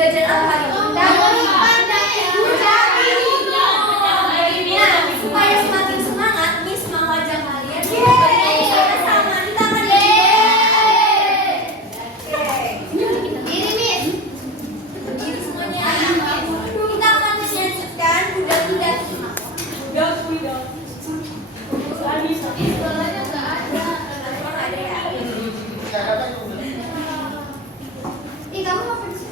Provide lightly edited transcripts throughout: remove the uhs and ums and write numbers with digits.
belajar apa hari ini? Supaya semakin semangat, Miss mau ajak kalian bernyanyi sama-sama. Kita akan berdiri semuanya. Kita akan menyanyikan kuda-kuda. Kamu mau pergi?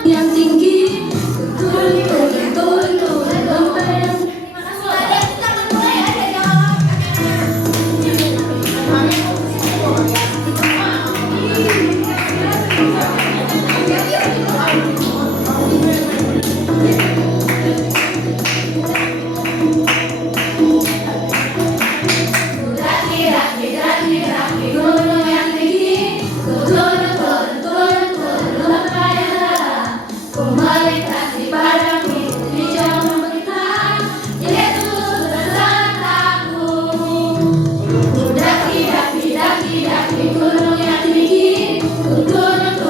Yang tinggi, turun, membayang. Terima kasih banyak. Kita akan mulai ada jawab. Gunung yang tinggi, turun, membayang. Ku melintasi padang hijau membentang. Yesus besertaku. Ku daki, gunung yang tinggi. Ku turun,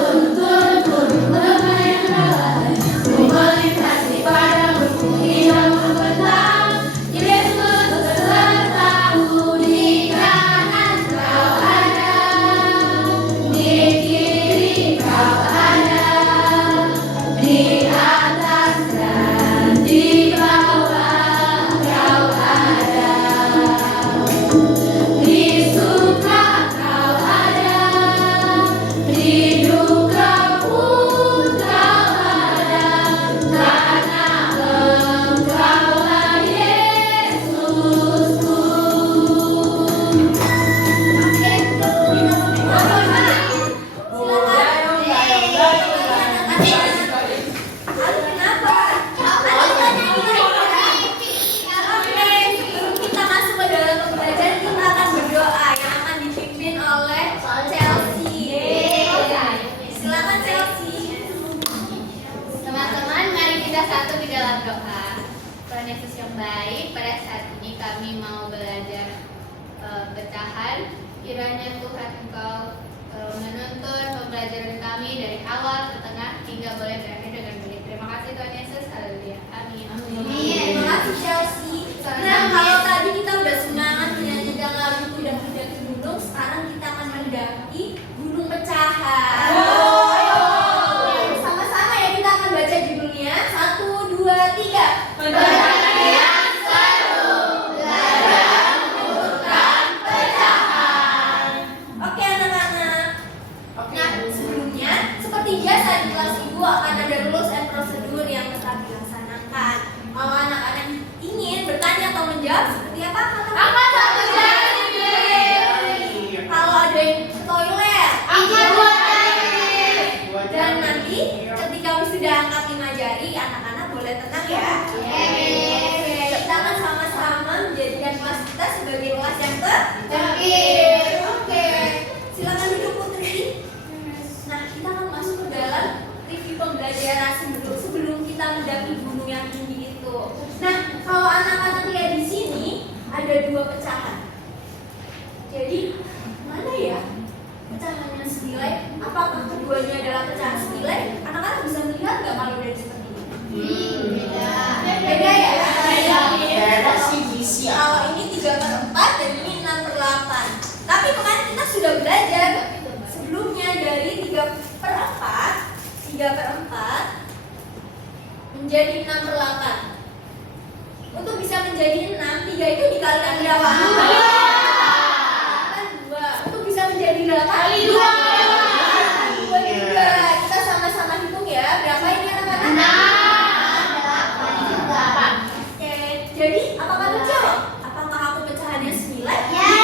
membayang. Ku melintasi padang hijau membentang. Yesus besertaku. Di kanan kau ada, di kiri kau ada, di atas dan di bawah kau ada, di suka kau ada, di duka pun kau ada, karena Engkaulah Yesusku. Kenapa? Sebelum kita masuk ke dalam pembelajaran, kita akan berdoa yang akan dipimpin oleh Chelsea. Silakan Chelsea. Teman-teman, mari kita satu di dalam doa. Tuhan Yesus yang baik, pada saat ini kami mau belajar pecahan. Kiranya Tuhan Engkau menuntun pembelajaran kami dari awal ke tengah hingga boleh berakhir dengan baik. Terima kasih Tuhan Yesus. Haleluya. Amin. Terima kasih Chelsea. Nah, kalau tadi kita udah semangat menyanyikan lagu kuda-kuda ke gunung, sekarang kita akan mendaki gunung pecahan. Sama-sama ya, kita akan baca judulnya. 1, 2, 3. Pendakian seru, belajar menuturkan pecahan. Oke anak-anak. Nah, sebelumnya seperti biasa di kelas ibu akan ada rules and procedure yang tetap dilaksanakan. Kalau anak-anak ingin bertanya atau menjawab seperti apa? Angkat satu jari. Kalau ada yang ke toilet, Angkat dua jari. dan nanti ketika sudah angkat 5 jari, anak-anak boleh tenang ya. Kita akan sama-sama menjadikan kelas kita sebagai kelas yang tertib. Oke, silakan duduk Putri. Nah, kita akan masuk ke dalam review pembelajaran sebelum kita mendaki gunung yang tinggi itu. Nah, kalau anak-anak lihat di sini ada 2 pecahan. Jadi mana ya pecahan yang senilai? Apakah keduanya adalah pecahan senilai? Anak-anak bisa melihat nggak kalau dari seperti ini? Beda ya? Kalau ini 3/4 dan ini 6/8. Tapi kemarin kita sudah belajar sebelumnya dari 3/4 menjadi 6/8. Untuk bisa menjadi 6, 3 itu dikalikan berapa? 2. Untuk bisa menjadi berapa? Kali 2. 2 juga. Kita sama-sama hitung ya. Berapa ini anak-anak? 8. Oke, jadi apakah terjawab? Apakah aku pecahannya senilai? Ya.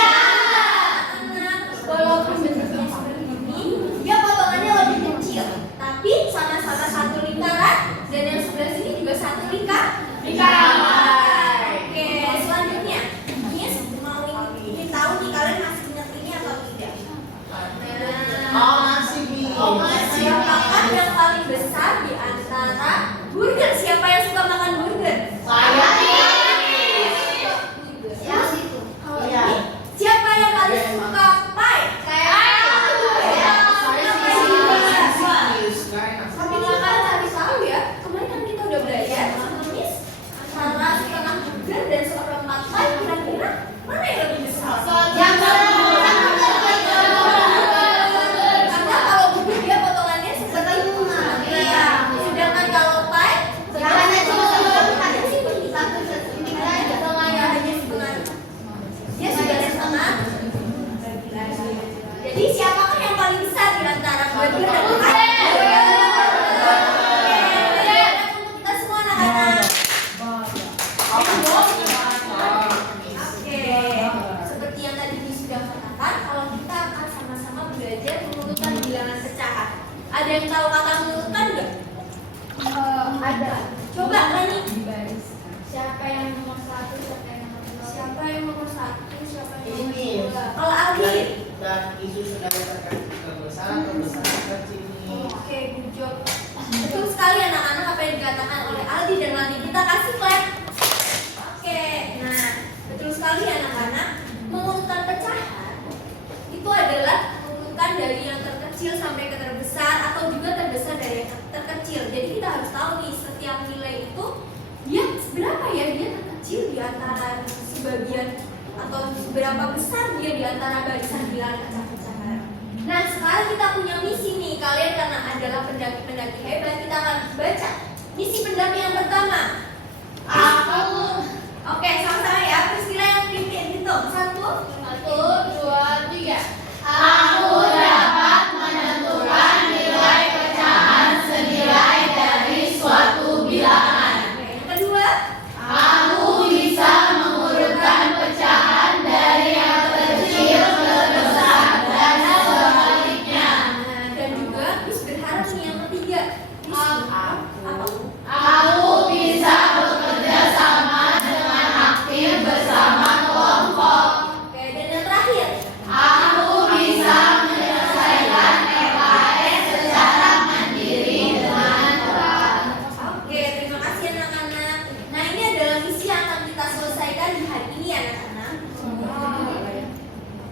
Anak, walaupun bentuknya seperti ini, dia potongannya lebih kecil, tapi sama-sama satu lingkaran dan yang sebelah sini juga satu lingkaran. Oke, selanjutnya, Miss yang tahu kata mengurutkan nggak? Ada. Coba Rani. Siapa yang nomor 1, siapa yang nomor 2? Siapa yang nomor 1, siapa yang Ini. nomor 2? Kalau Aldi. Dan isu saudara terkait terbesar kecil ini. Oke, good job. Betul sekali anak-anak apa yang dikatakan oleh Aldi dan Rani. Kita kasih clap. Oke, nah betul sekali anak-anak. Mengurutkan pecahan itu adalah mengurutan dari yang terkecil sampai ke terbesar atau juga terbesar dari yang terkecil. Jadi kita harus tahu nih setiap nilai itu dia berapa ya dia terkecil di antara sebagian atau seberapa besar dia di antara barisan bilangan pecah-pecahan. Nah sekarang kita punya misi nih, kalian karena adalah pendaki-pendaki hebat, kita akan baca misi pendaki yang pertama. Aku. Oke, sama-sama ya. Priscilla yang pimpin, hitung 1, 2, 3. Aku dapat menentukan nilai pecahan senilai dari suatu bilangan. Oke, yang kedua. Aku bisa mengurutkan pecahan dari yang kecil ke besar dan sebaliknya. Nah, dan juga Pris berharap nih yang ketiga. Apa? Aku bisa bekerja sama dengan aktif bersama kelompok. Oke, dan yang terakhir. Aku bisa menyelesaikan LKS secara mandiri dengan cepat. Oke, terima kasih anak-anak. Nah, ini adalah misi yang akan kita selesaikan di hari ini anak-anak.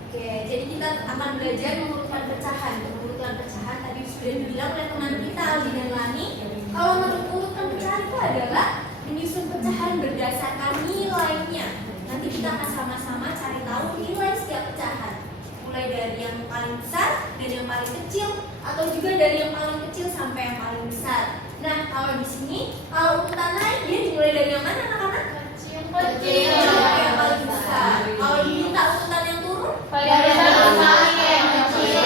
Oke, jadi kita akan belajar mengurutkan pecahan. Mengurutkan pecahan tadi sudah dibilang oleh teman kita Aldi dan Lani. Kalau mengurutkan pecahan itu adalah menyusun pecahan berdasarkan nilainya. Nanti kita akan sama-sama cari tahu nilai setiap pecahan. Mulai dari yang paling besar dan yang paling kecil, atau juga dari yang paling kecil sampai yang paling besar. Nah, kalau di sini, kalau urutan naik dia dimulai dari yang mana anak-anak? Kecil. Sampai yang paling besar. Kalau diminta urutan yang turun? Dari satu kali yang kecil.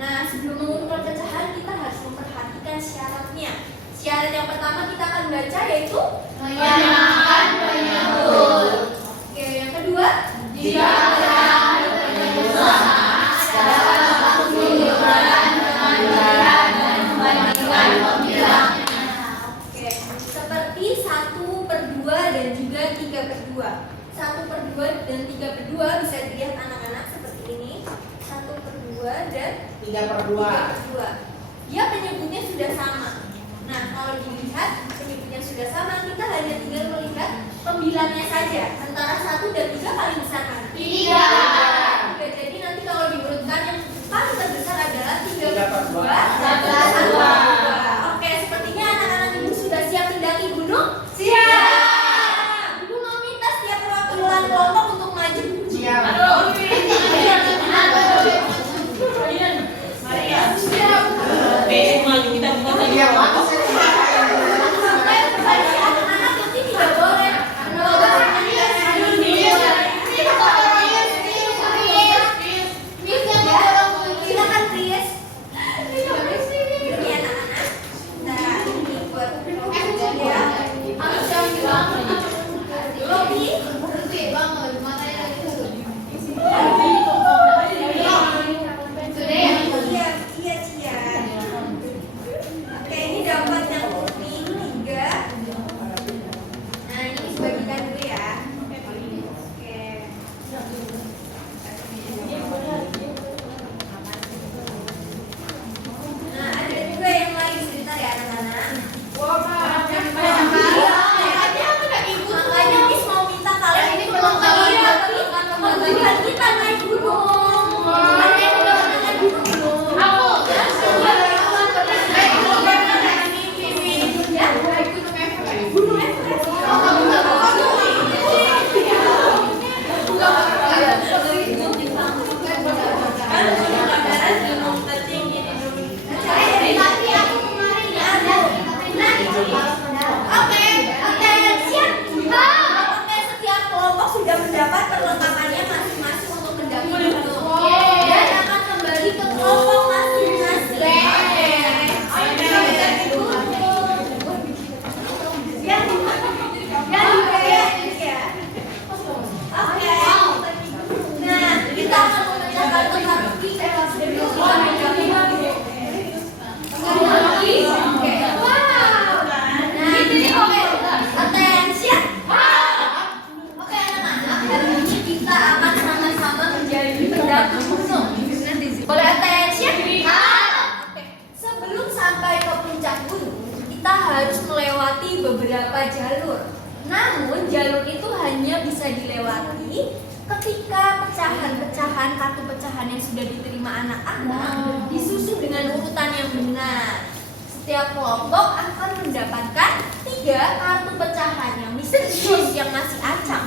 Nah, sebelum mengurutkan pecahan kita harus memperhatikan syaratnya. Syarat yang pertama kita akan baca yaitu Menyenangkan penyebut. Oke, yang kedua Jika pecahan berusaha dapat menunjukkan dengan berat dan membandingkan pembilangnya. Oke, seperti 1/2 dan juga 3/2. 1/2 dan 3/2 bisa dilihat anak-anak seperti ini. 1/2 dan 3/2. 3/2. Dia penyebutnya sudah sama. Nah, kalau dilihat penyebutnya sudah sama, kita hanya tinggal melihat pembilangnya saja. Antara 1 dan 3 paling besar mana? 3. Jadi nanti kalau diurutkan yang paling terbesar adalah 3/2. 1/2. Oke, sepertinya anak-anak ibu sudah siap mendaki gunung? Siap. Ibu mau minta setiap perwakilan kelompok untuk maju. Siap. Yang mana sih? Anak-anak nanti tidak boleh. Silakan Tris. Ini anak-anak. Nah, ini buat ya. Robi. Iya, iya, iya. Oke, ini dapat yang putih 3. Nah, ini dibagikan dulu ya. Oke. Nah, ada juga yang lain sebentar ya anak-anak. Makanya Miss mau minta kalian ini membantu kita naik gunung. Ada yang udah pernah naik gunung belum? Ya, gunung Everest. Oke, siap. Oke, setiap kelompok sudah mendapat perlengkapannya masing-masing untuk mendaki gunung. Dan akan kembali ke kelompok masing-masing. Oke. Nah, kita akan memecahkan teka-teki sebelum kita mendaki gunung. dilewati ketika pecahan-pecahan kartu pecahan yang sudah diterima anak-anak disusun dengan urutan yang benar. Setiap kelompok akan mendapatkan 3 kartu pecahan yang misterius yang masih acak.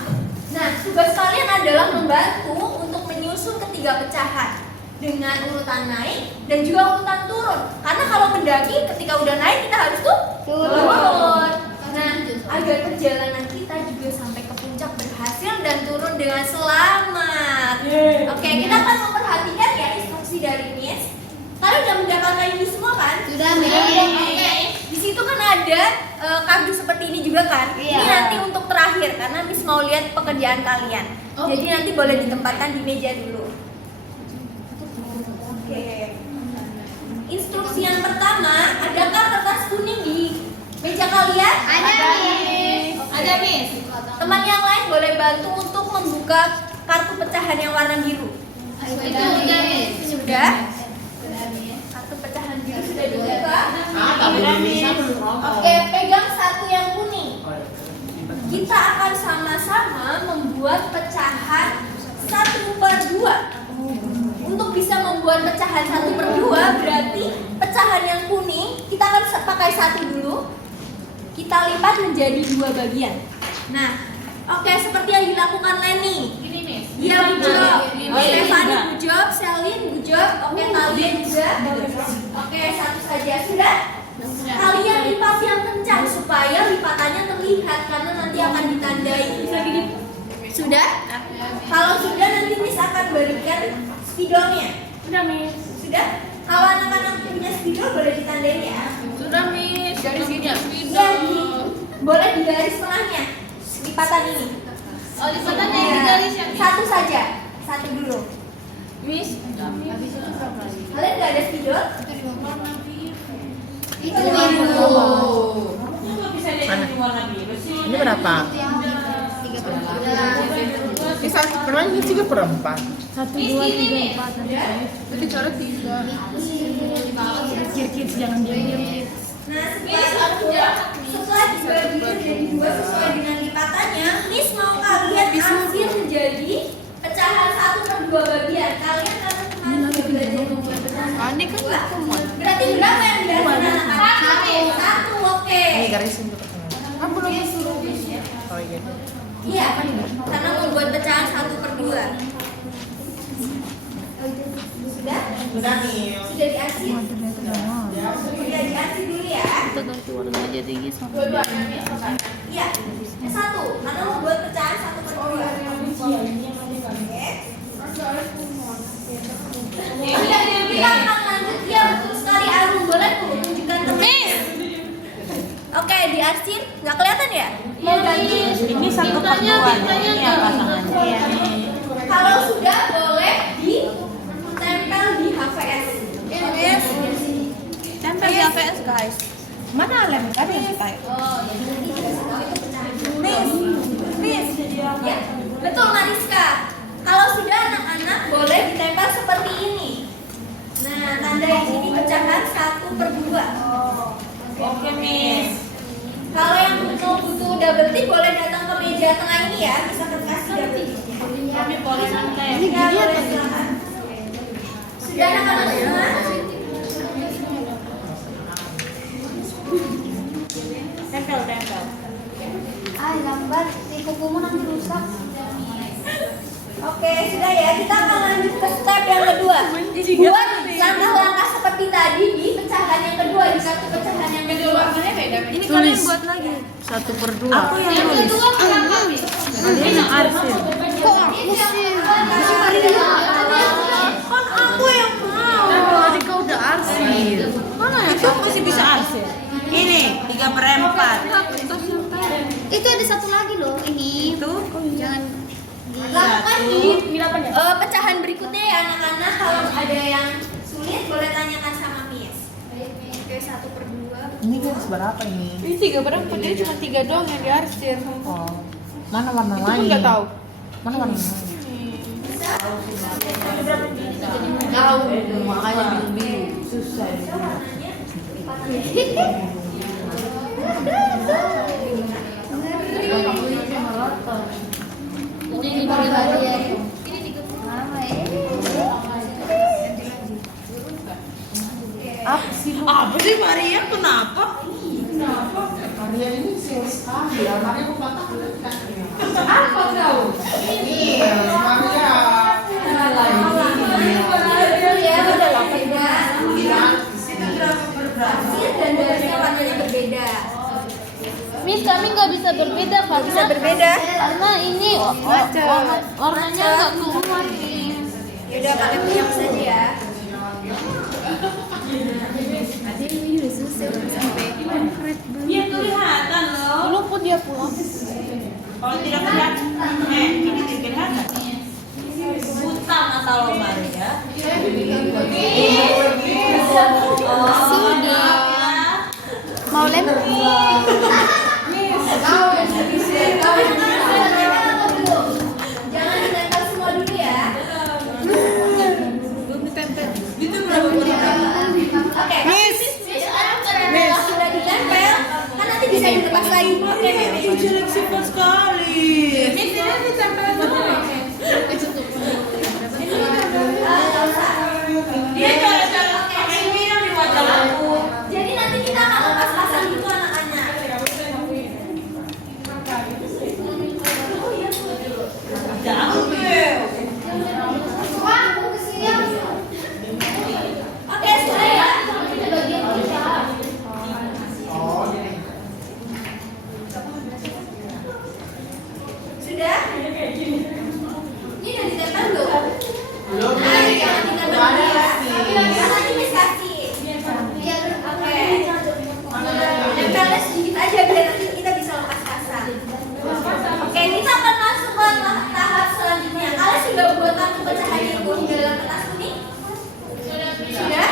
Nah, tugas kalian adalah membantu untuk menyusun ketiga pecahan dengan urutan naik dan juga urutan turun. Karena kalau mendaki ketika udah naik kita harus turun. Nah, agar perjalanan kita juga sampai ke puncak berhasil dan turun dengan selamat. Oke, kita akan memperhatikan ya instruksi dari Miss. Kalian udah mendapatkan ini semua kan? Sudah, Miss. Oke. Di situ kan ada kardus seperti ini juga kan? Iya. Ini nanti untuk terakhir karena Miss mau lihat pekerjaan kalian. Jadi nanti boleh ditempatkan di meja dulu. Oke. Instruksi yang pertama, adakah kertas kuning di meja kalian? Ada, Miss. Ada, Miss. Teman yang lain boleh bantu untuk membuka kartu pecahan yang warna biru. Sudah, Miss. Sudah? Kartu pecahan biru sudah dibuka. Oke, pegang satu yang kuning. Kita akan sama-sama membuat pecahan 1/2. Untuk bisa membuat pecahan 1/2 berarti pecahan yang kuning kita akan pakai satu dulu. Kita lipat menjadi 2 bagian. Nah, oke, seperti yang dilakukan Leni. Gini, Miss. Iya, good job. Stefani, good job. Selin, good job. Oke, kalian juga. Oke, satu saja. Sudah? Kalian lipat yang kencang supaya lipatannya terlihat karena nanti akan ditandai. Sudah? Kalau sudah nanti Miss akan berikan spidolnya. Sudah, Miss. Sudah? Kalau anak-anak punya spidol boleh ditandain ya. Sudah, Miss. Dari sini ya. Iya, boleh di garis tengahnya. Lipatan ini. Oh, lipatannya Iya. di garis yang Satu saja. Satu dulu. Miss. Kalian nggak ada spidol? itu biru. Ini berapa? Ini satu permen ini 3/4. 1, 2, 3, 4. Tapi coret 3. Kir-kir jangan diam-diam. Nah, setelah dibagi menjadi 2 sesuai dengan lipatannya, Miss mau kalian arsir menjadi pecahan 1/2 bagian. Kalian kan harus belajar membuat pecahan. Ini kan Berarti berapa yang diarsir anak-anak? Satu, oke. Ini garisin tuh. Aku lagi suruh Miss. Oh iya. Iya, karena membuat pecahan 1/2. Sudah? Sudah nih. Sudah diarsir? Sudah diarsir dulu ya. Kita ganti warna aja tinggi sama. Dua-duanya. Iya, satu, karena membuat pecahan 1/2. Oke. Kita akan lanjut ya, betul sekali Arum. Boleh tuh tunjukkan teman. Oke, diarsir. Nggak kelihatan ya? Mau ganti? Ini 1/2. Ini apa tangannya? Kalau sudah boleh ditempel di HVS. Yes. Tempel di APS, guys. Mana lem? Kan yang kita. Miss. Ya, betul Mariska. Kalau sudah anak-anak boleh ditempel seperti ini. Nah, tanda di sini pecahan 1/2. Oke, Miss. Kalau yang butuh double tip boleh datang ke meja tengah ini ya, bisa kasih double tip. Kami boleh santai. Ya, boleh silakan. Sudah anak-anak semua? Tempel. gambar di kukumu nanti rusak. Oke, sudah ya. Kita akan lanjut ke step yang kedua. Buat langkah-langkah seperti tadi di pecahan yang kedua, di kartu pecahan yang kedua. Ini kalian buat lagi. 1/2. Aku yang tulis. Kalian yang arsir. Kok aku sih? Kan aku yang mau. Tadi kau udah arsir. Mana ya? Itu masih bisa arsir. Ini 3/4. Itu ada satu lagi loh, ini. Itu Jangan Lakukan di pecahan berikutnya ya anak-anak. Kalau ada yang sulit boleh tanyakan sama Miss. Oke, 1/2. Ini garis berapa ini? Ini 3/4, dia cuma 3 doang yang diarsir. Oh. Mana warna Itu lain? pun nggak tahu. Mana warna lain? tahu makanya biru-biru susah. Apa sih Maria? Kenapa? Maria ini sial sekali ya. Maria mau patah kan? Apa kau? Ini Maria. Ya, udah beda. Iya. Hasil dan garisnya warnanya berbeda. Miss, kami nggak bisa berbeda karena Bisa berbeda. karena ini warnanya nggak keluar nih. Ya udah pakai punya saja ya. Dia kelihatan loh. Belum pun dia pulang. Kalau tidak kelihatan, ini tidak kelihatan. Buta mata lo Maria. Sudah. Mau lem? Jangan ditempel semua dulu ya. Itu berapa menit? Oke. Miss, sudah ditempel, kan nanti bisa dilepas lagi. Oke, Itu jelek sifat sekali. Ini ditempel semua. Nggak usah. Dia cara-cara pakai minum di wajah aku. Jadi nanti kita akan lepas-lepasan gitu anak-anak. Jangan deh. Oke, sudah ya. Oh, ini. Sudah? Ini udah ditempel belum? Belum. Nah, jangan ditempel Belum ada dulu ya. pasti. Kan nanti Miss kasih. Oke. Tempelnya sedikit aja biar nanti kita bisa lepas-lepasan. Oke, kita akan masuk ke tahap selanjutnya. Kalian sudah buat kartu pecahan yang di dalam kertas kuning? Sudah?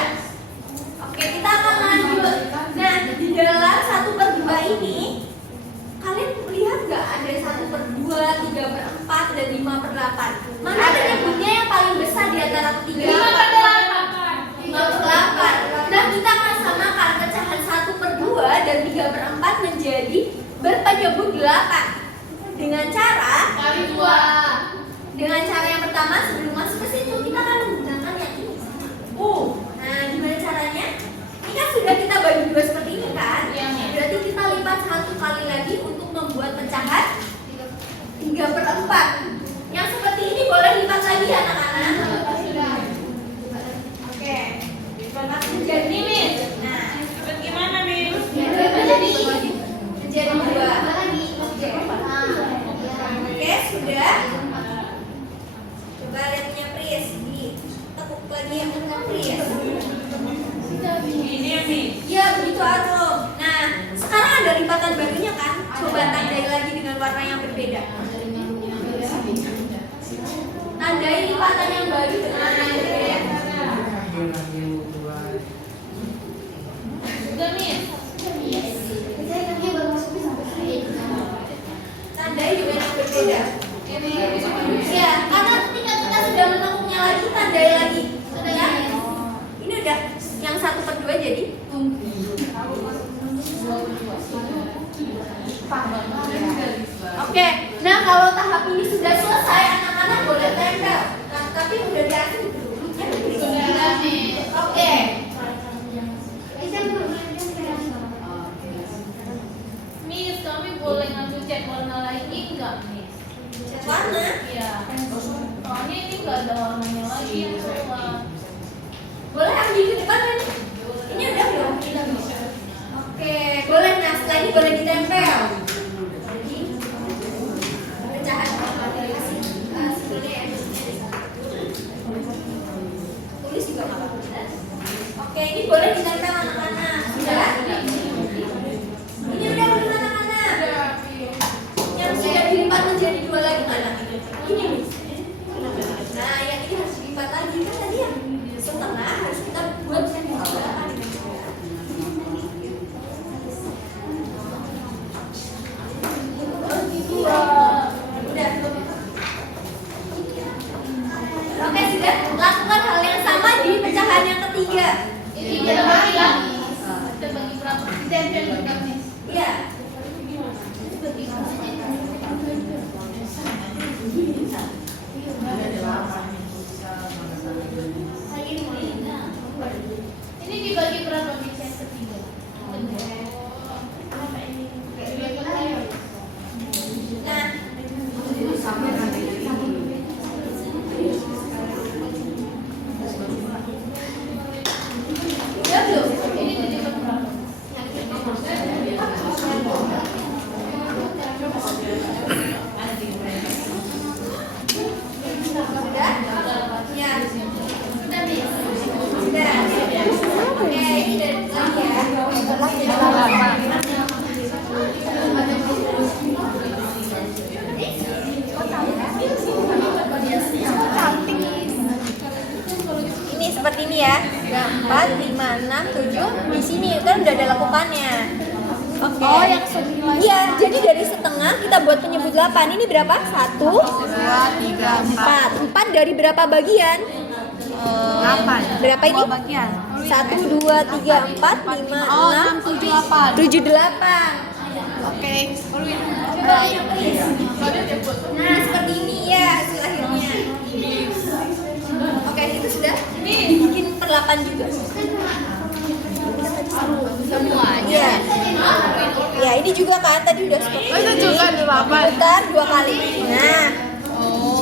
Oke, kita akan lanjut. Nah, di dalam 1/2 ini, kalian lihat nggak ada 1/2, 3/4, dan 5/8? Mana penyebutnya yang paling besar di antara ketiga? 5/8. Nah, kita akan samakan pecahan 1/2 dan 3/4 menjadi berpenyebut 8. Dengan cara yang pertama, sebelum masuk ke situ kita akan menggunakan yang ini. Nah, gimana caranya? Ini kan sudah kita bagi dua seperti ini kan? Berarti kita lipat 1 kali lagi untuk membuat pecahan 3/4. Yang seperti ini boleh lipat lagi anak-anak. Oke. Menjadi Miss. Nah, Gimana, Miss? menjadi 2. Oke, sudah. Coba lihat punya Pris. Ditekuk lagi yang punya Pris. Ini ya, Miss. Iya, begitu Arum. Nah, sekarang ada lipatan barunya kan? Coba tandai lagi dengan warna yang berbeda. Tandai lipatan yang baru dengan warna yang berbeda. Sudah, Miss. Tandai dengan yang berbeda. Ya, karena ketika kita sudah menekuknya lagi, tandai lagi. Ya, ini udah yang 1/2 jadi. Oke, nah kalau tahap ini sudah selesai, anak-anak boleh tempel. Nah, tapi udah diasih dulu. Sudah, Miss. Oke. Miss, kami boleh ngambil cat warna lagi nggak, Miss? Cat warna. Iya. Soalnya ini nggak ada warnanya lagi yang keluar. Boleh ambil ke depan kan? Ini udah belum? Oke, boleh. Nah, setelah ini boleh ditempel. Jadi, pecahan sebelumnya ya. Tulis juga nggak apa-apa. Oke, ini boleh ditempel anak-anak. Sudah? Ini udah belum anak-anak? Yang sudah dilipat menjadi 2 lagi mana? Ini nih. Nah, yang ini harus dilipat lagi kan tadi yang setengah harus kita buat jadi 2. Udah. Oke, sudah. Lakukan hal yang sama di pecahan yang ketiga. Ini kita bagi lagi. Kita bagi berapa? Ditempel juga, Miss. Iya. sini kan udah ada lekukannya. Oke. Oh, yang sembilan. Iya, jadi dari setengah kita buat penyebut 8. Ini berapa? 1, 2, 3, 4. 4 dari berapa bagian? 8. Berapa ini? 2 bagian. 1, 2, 3, 4, 5, Oh, 6, 6, 7, 8. 7, 8. Oke. Coba yang please. Nah, seperti ini ya hasil akhirnya. Oke, itu sudah bikin per 8 juga. Semuanya. Iya. Ya, ini juga kan tadi udah seperti Oh, itu juga di 8. Putar 2 kali. Nah,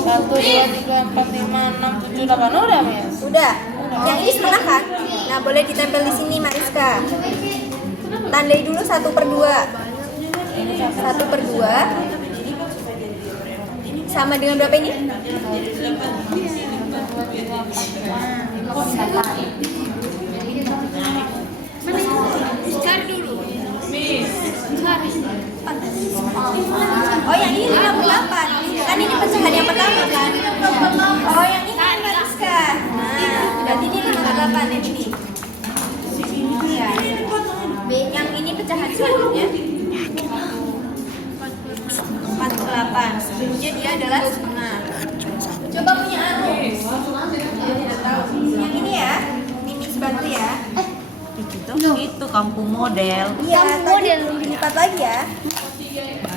1, 2, 3, 4, 5, 6, 7, 8. Udah, Miss. udah. Yang ini setengah kan? Nah, boleh ditempel di sini, Mariska. Tandai dulu 1/2. 1/2 sama dengan berapa ini? Cari dulu. Oh, yang ini 58. Kan ini pecahan yang pertama kan? Oh, yang ini Mariska. Nah, berarti ini 58 yang ini. Iya. Yang ini pecahan selanjutnya 48. Sebelumnya dia adalah setengah. Coba punya Arum. Yang ini ya, Mimis bantu ya. Itu kampung model. Iya, tadi belum dilipat lagi ya.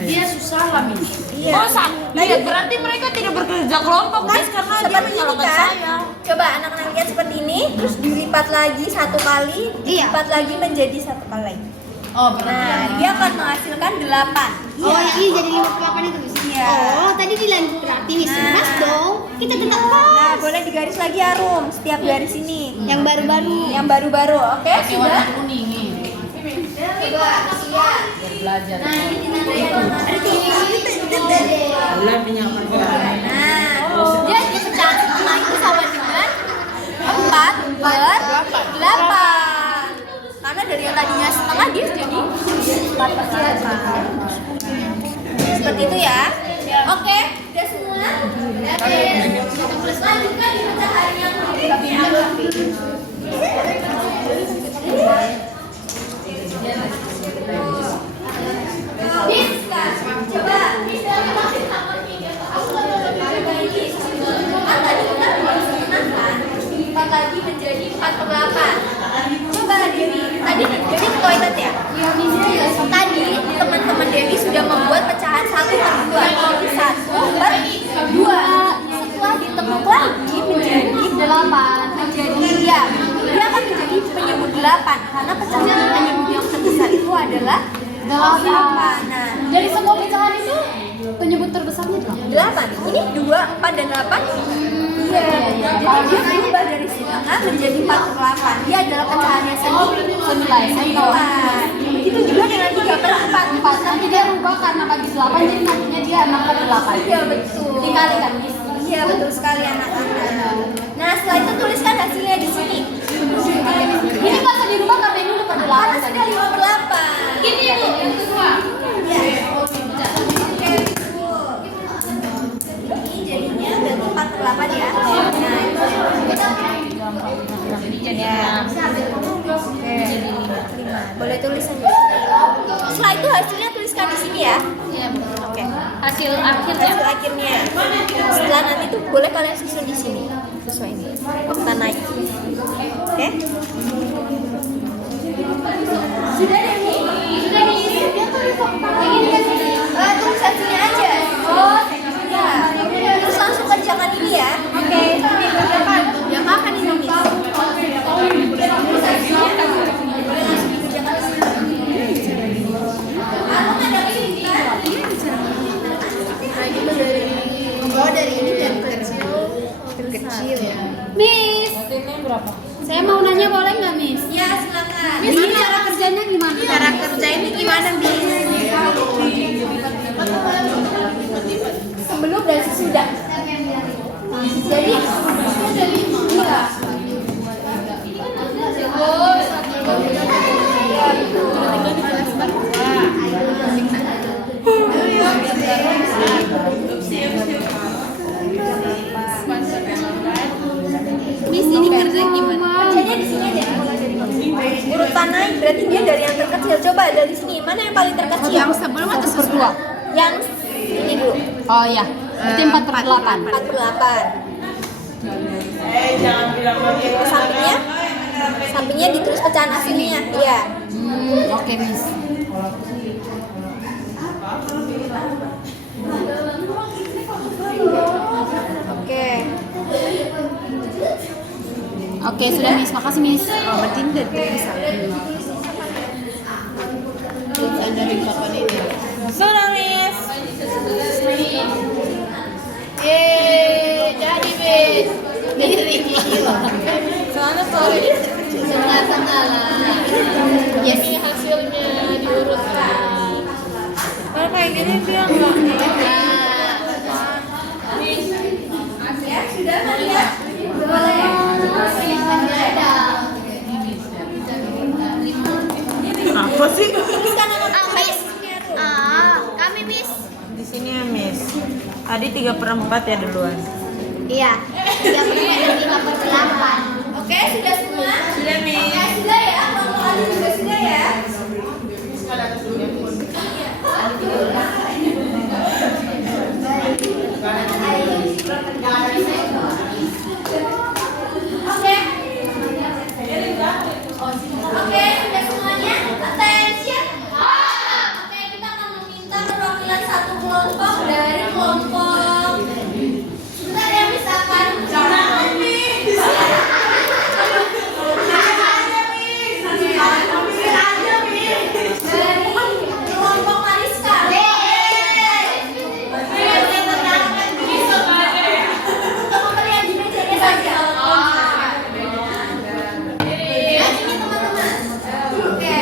Dia susah lah, Miss. Iya. Iya, berarti mereka tidak bekerja kelompok guys karena dia Seperti ini menyalahkan kan? saya. Coba anak-anak lihat seperti ini, terus dilipat lagi 1 kali, dilipat lagi menjadi 1 kali lagi. Oh, berarti Nah, dia akan menghasilkan 8. Oh, ini jadi 58 itu, Miss? Iya. Oh, tadi dilanjut berarti, Miss. Nah. Pas dong. Kita tetap Nah, pas. boleh digaris lagi Arum setiap garis ini. Yang baru-baru. Yang baru-baru, oke? Sudah? kuning nih. Coba, siap. Belajar. Nah, ini ditandai warna Bulan menyalahkan. Nah, jadi pecahan setengah itu sama dengan 4/8. Karena dari yang tadinya setengah dia jadi 4/8. Seperti itu ya. Oke, udah semua? Lanjutkan di pecahan yang Miska, coba Miska kasih sama tiga. Aku coba ini. Kan tadi kita baru setengah kan, dilipat lagi menjadi 4/8. Coba Dewi, tadi Dewi ketua ingat ya? Tadi teman-teman Dewi sudah membuat pecahan 1/2. 1/2. Setelah ditekuk lagi menjadi 8. Menjadi ya, dia akan menjadi penyebut 8 karena pecahan penyebut yang terbesar itu adalah 8. Nah, Dari semua pecahan itu, penyebut terbesarnya 8. Ini 2, 4, dan 8. Iya. Jadi dia berubah dari setengah menjadi 4/8. Dia adalah pecahannya senilai. Begitu juga dengan 3/4. Nanti dia rubah karena bagi 8, jadi nantinya dia 6/8. Iya, betul. Dikalikan, Miss. Iya, betul sekali anak-anak. Nah, setelah itu tuliskan hasilnya di sini. Ini nggak usah dirubah karena ini udah pada Karena 8. sudah 5/8. Ini Bu, yang kedua. Iya. Oke, betul. Ini jadinya berarti 4/8 ya. Nah, itu. Jadi Boleh tulis aja. Setelah itu hasilnya tuliskan di sini ya. Iya, Bu. Oke. Hasil akhirnya. Hasil akhirnya. Setelah nanti tuh boleh kalian susun di sini. Sesuai ini. Kita naik. Oke. Sudah deh nih. Sudah nih. Tulis hasilnya aja. Oh, ya. Terus langsung kerjakan ini ya. Oke. Sampai kerjakan. Ya makan ini nih. Terus hasilnya boleh langsung dikerjakan di sini. Aku ada ini. Dari ini biar kecil ya. Miss, saya mau nanya boleh nggak, Miss? Ya, silakan. Miss, ini cara kerjanya gimana? Cara kerja ini gimana, Bis? Sebelum dan sesudah. Jadi, iya. Miss, ini kerja gimana? Kerjanya di sini aja. Urutan naik terkecil. Coba dari sini, mana yang paling terkecil? Yang sebelum atau sesudah? Yang ini dulu. Oh iya. Berarti 4/8. 4/8. Jangan bilang begitu. Sampingnya? Sampingnya ditulis pecahan aslinya. Iya. Oke, Miss. Oke. Oke, sudah Miss. Makasih Miss. Oh, berarti ini bisa. Sudah, Miss. Jadi Miss. Soalnya sorry. Tengah-tengah lah. Yes. Ini hasilnya diurutkan. Kalau kayak gini dia enggak. Ya, sudah Maria. Boleh. Apa sih? Tuliskan nama Miss. Kami Miss. Di sini ya, Miss. Tadi 3/4 ya duluan. Iya. 3/8. Oke, sudah semua? Sudah, Miss. Oke, sudah ya. Kelompok Ali juga sudah ya. Oke. Oke, sudah semuanya. Attention. Oke, kita akan meminta perwakilan satu kelompok dari kelompok. Sebentar ya, Miss akan. Dari kelompok Mariska. Untuk kalian di mejanya saja. Ya, sini teman-teman. Oke.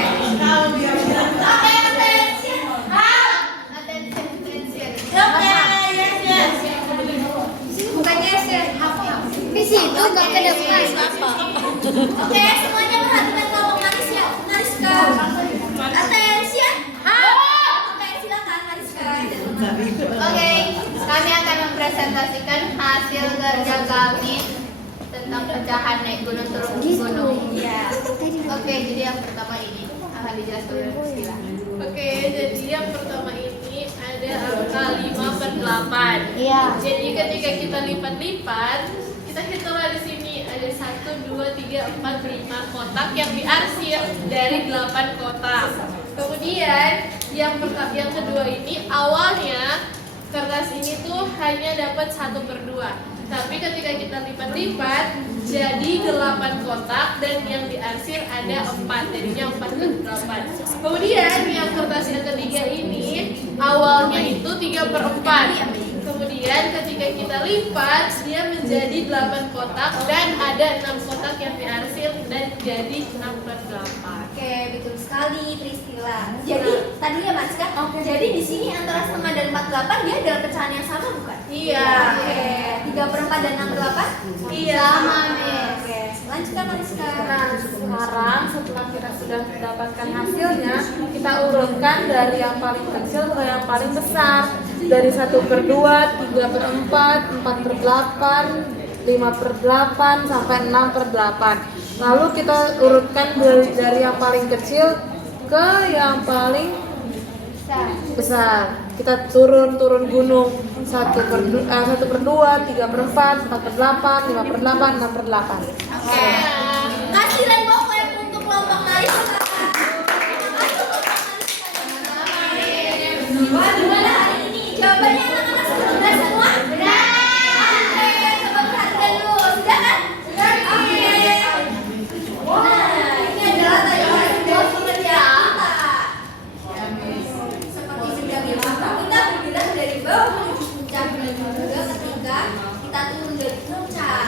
Oke, attention. Oke, yes. Bukan yes, Miss itu nggak ke depan. Oke, semuanya perhatikan kelompok Mariska. Mariska. Attention. Oke, silakan Mariska. Oke, kami akan mempresentasikan hasil kerja kami tentang pecahan naik gunung turun gunung. Ya. Oke, jadi yang pertama ini akan dijelaskan oleh Priscilla. Oke, jadi yang pertama ini ada angka 5/8. Iya. Jadi ketika kita lipat-lipat, kita hitunglah di sini ada 1, 2, 3, 4, 5 kotak yang diarsir dari 8 kotak. Kemudian yang kedua ini awalnya kertas ini tuh hanya dapat 1/2. Tapi ketika kita lipat-lipat jadi 8 kotak dan yang diarsir ada 4, jadinya 4/8. Kemudian yang kertas yang ketiga ini awalnya itu 3/4. Kemudian ketika kita lipat dia menjadi 8 kotak dan ada 6 kotak yang diarsir dan jadi 6/8. Oke, betul sekali Priscilla. Jadi tadi ya Mas kan? Jadi di sini antara setengah dan 4/8 dia adalah pecahan yang sama bukan? Iya. Oke, 3/4 dan 6/8? Iya. Sama, Miss. Oke, lanjutkan Mariska. Nah, sekarang setelah kita sudah mendapatkan hasilnya, kita urutkan dari yang paling kecil ke yang paling besar. Dari 1/2, 3/4, 4/8, 5/8 sampai 6/8. Lalu kita urutkan dari yang paling kecil ke yang paling besar. Kita turun gunung 1/2, 3/4, 4/8, 5/8, 6/8. Oke. Kasih rainbow flame untuk kelompok Mariska. Wah, gimana hari ini? Jawabannya anak-anak sudah semua? Benar. Oke, coba perhatikan dulu. Sudah kan? Sudah. Oke. Nah, ini adalah tadi hasil pekerjaan kita. Seperti sudah bilang, kita bergerak dari bawah menuju puncak dan juga ketika kita turun dari puncak.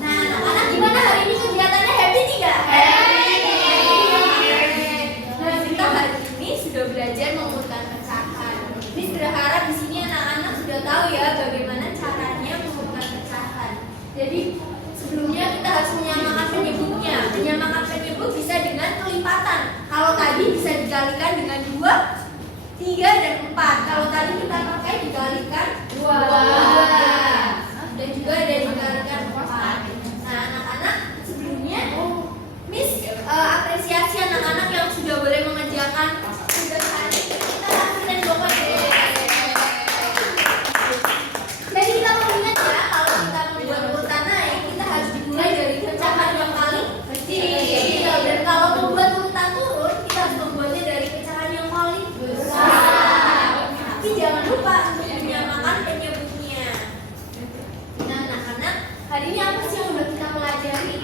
Nah, anak-anak gimana hari ini kegiatannya happy tidak? Happy. Nah, kita hari ini sudah belajar mengurutkan pecahan. Miss berharap di sini anak-anak sudah tahu ya bagaimana caranya mengurutkan pecahan. Jadi sebelumnya kita harus menyamakan penyebutnya. Menyamakan penyebut bisa dengan kelipatan. Kalau tadi bisa dikalikan dengan 2, 3, dan 4. Kalau tadi kita pakai dikalikan 2. Dan juga ada dikalikan 4. Nah, anak-anak sebelumnya Miss apresiasi anak-anak yang sudah boleh mengejar ini apa sih yang udah kita pelajari?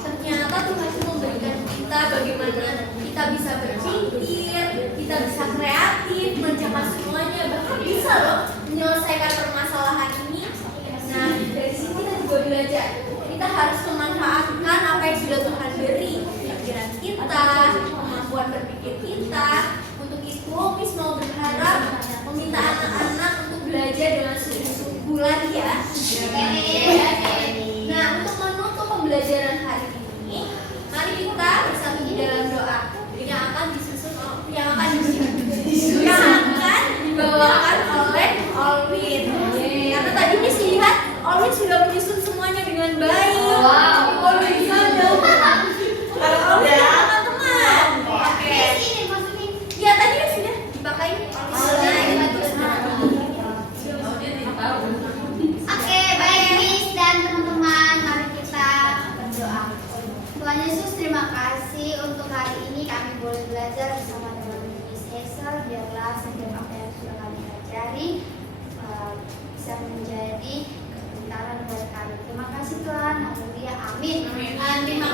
Ternyata Tuhan itu memberikan kita bagaimana kita bisa berpikir, kita bisa kreatif, mencapai semuanya, bahkan bisa loh menyelesaikan permasalahan ini. Nah, dari sini kita juga belajar. Kita harus memanfaatkan apa yang sudah Tuhan beri, pikiran kita, kemampuan berpikir kita. Untuk itu, Miss mau berharap meminta anak-anak untuk belajar dengan sungguh-sungguh lagi ya. Nah, untuk menutup pembelajaran hari ini, mari kita bersatu di dalam doa yang akan dibawakan oleh Olwin. Karena tadi Miss lihat Olwin sudah menyusun semuanya dengan baik. Olwin bisa dong. Olwin ya teman-teman. Oke. Ya tadi kan sudah dipakai Oke, baik Miss dan teman-teman, mari kita berdoa. Tuhan Yesus, terima kasih untuk hari ini kami boleh belajar bersama dengan Miss Hazel. Biarlah setiap apa yang sudah kami pelajari bisa menjadi kepintaran buat kami. Terima kasih Tuhan. Haleluya. Amin. Terima